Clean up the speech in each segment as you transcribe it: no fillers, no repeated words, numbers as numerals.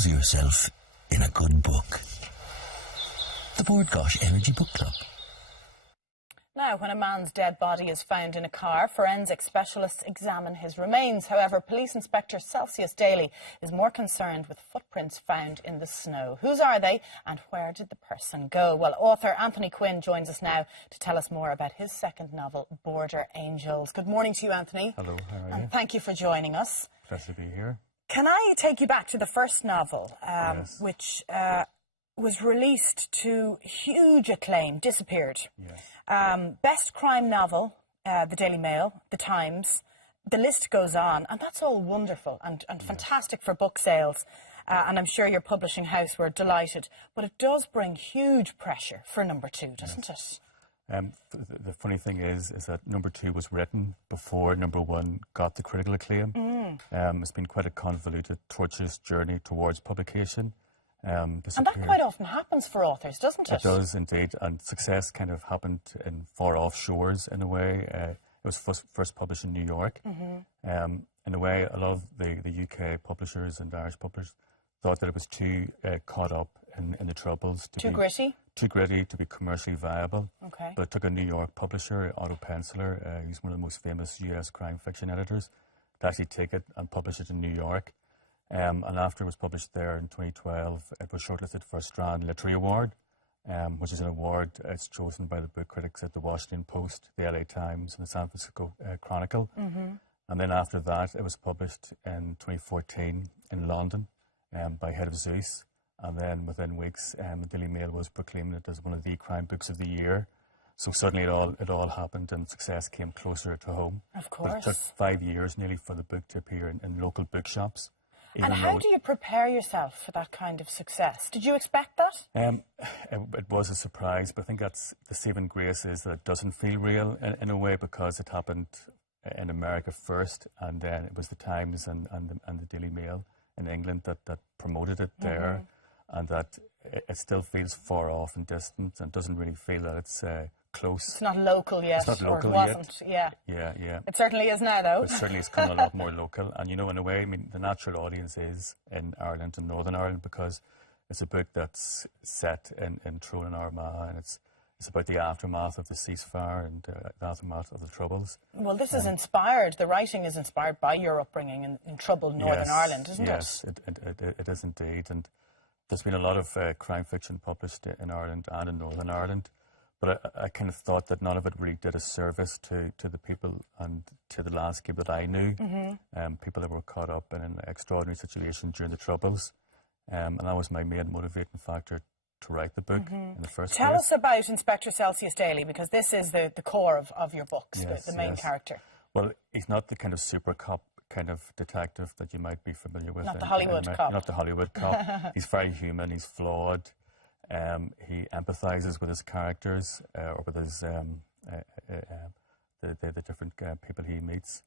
Lose yourself in a good book. The Bookclub Energy Book Club. Now, when a man's dead body is found in a car, forensic specialists examine his remains. However, Police Inspector Celsius Daly is more concerned with footprints found in the snow. Whose are they and where did the person go? Well, author Anthony Quinn joins us now to tell us more about his second novel, Border Angels. Good morning to you, Anthony. Hello, how are you? And thank you for joining us. Pleasure to be here. Can I take you back to the first novel, Yes. which was released to huge acclaim, disappeared. Yes. Best crime novel, the Daily Mail, the Times, the list goes on, and that's all wonderful and fantastic for book sales, and I'm sure your publishing house were delighted, but it does bring huge pressure for number two, doesn't it? The funny thing is that number two was written before number one got the critical acclaim. It's been quite a convoluted, tortuous journey towards publication. And that quite often happens for authors, doesn't it? It does indeed, and success kind of happened in far off shores in a way. It was first published in New York. In a way, a lot of the UK publishers and Irish publishers thought that it was too caught up in the troubles. Too gritty? Too gritty to be commercially viable. Okay. But it took a New York publisher, Otto Penciler, who's one of the most famous US crime fiction editors, to actually take it and publish it in New York. And after it was published there in 2012, it was shortlisted for a Strand Literary Award, which is an award it's chosen by the book critics at the Washington Post, the LA Times, and the San Francisco Chronicle. And then after that, it was published in 2014 in London by Head of Zeus. And then within weeks, the Daily Mail was proclaiming it as one of the crime books of the year. So suddenly it all happened and success came closer to home. Of course. But it took 5 years nearly for the book to appear in local bookshops. And how do you prepare yourself for that kind of success? Did you expect that? It was a surprise, but I think that's the saving grace is that it doesn't feel real in a way because it happened in America first, and then it was the Times and the Daily Mail in England that promoted it there, and that it still feels far off and distant and doesn't really feel that it's close. It's not local yet, it's not local or it wasn't. Yet. Yeah. It certainly is now, though. It certainly has come a lot more local. And, you know, in a way, I mean, the natural audience is in Ireland and Northern Ireland because it's a book that's set in Tyrone and Armagh, and it's about the aftermath of the ceasefire and the aftermath of the Troubles. Well, this is inspired, the writing is inspired by your upbringing in troubled Northern Ireland, isn't it? Yes, it is indeed. And there's been a lot of crime fiction published in Ireland and in Northern Ireland. But I kind of thought that none of it really did a service to the people and to the landscape that I knew. People that were caught up in an extraordinary situation during the Troubles. And that was my main motivating factor to write the book in the first place. Tell us about Inspector Celsius Daly, because this is the core of your books, the main character. Well, he's not the kind of super cop kind of detective that you might be familiar with. Not the Hollywood cop. Not the Hollywood cop. He's very human, he's flawed. He empathizes with his characters or with his the different people he meets.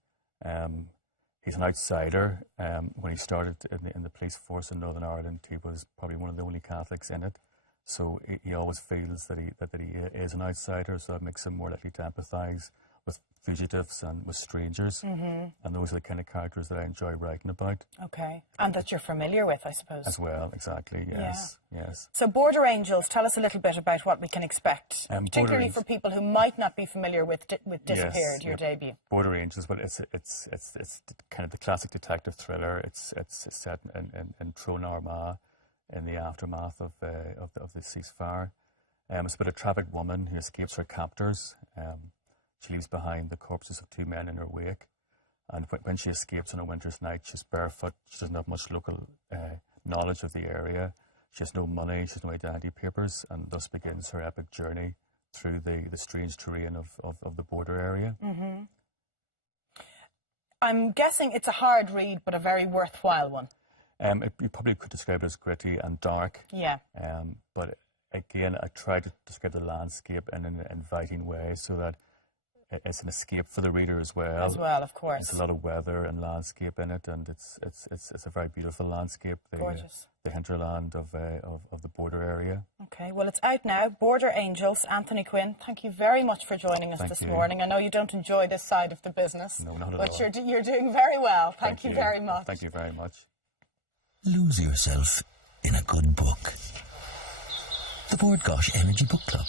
He's an outsider. When he started in the police force in Northern Ireland, he was probably one of the only Catholics in it. So he always feels that he is an outsider, so that makes him more likely to empathise with fugitives and with strangers. And those are the kind of characters that I enjoy writing about. Okay. And that you're familiar with, I suppose. As well, exactly, yes. Yes. So Border Angels, tell us a little bit about what we can expect, particularly for people who might not be familiar with Disappeared, your debut. Border Angels, but it's kind of the classic detective thriller. It's set in Tyrone Armagh in the aftermath of the ceasefire. It's about a trafficked woman who escapes her captors. She leaves behind the corpses of two men in her wake. And when she escapes on a winter's night, she's barefoot. She doesn't have much local knowledge of the area. She has no money, she has no identity papers, and thus begins her epic journey through the strange terrain of the border area. I'm guessing it's a hard read, but a very worthwhile one. You probably could describe it as gritty and dark. Yeah. But again, I try to describe the landscape in an inviting way so that it's an escape for the reader as well. As well, of course. There's a lot of weather and landscape in it, and it's a very beautiful landscape. Gorgeous. The hinterland of the border area. Okay, well, it's out now. Border Angels. Anthony Quinn, thank you very much for joining us this morning. I know you don't enjoy this side of the business. No, not at all. But you're doing very well. Thank you very much. Thank you very much. Lose yourself in a good book. The Board Gosh Energy Book Club.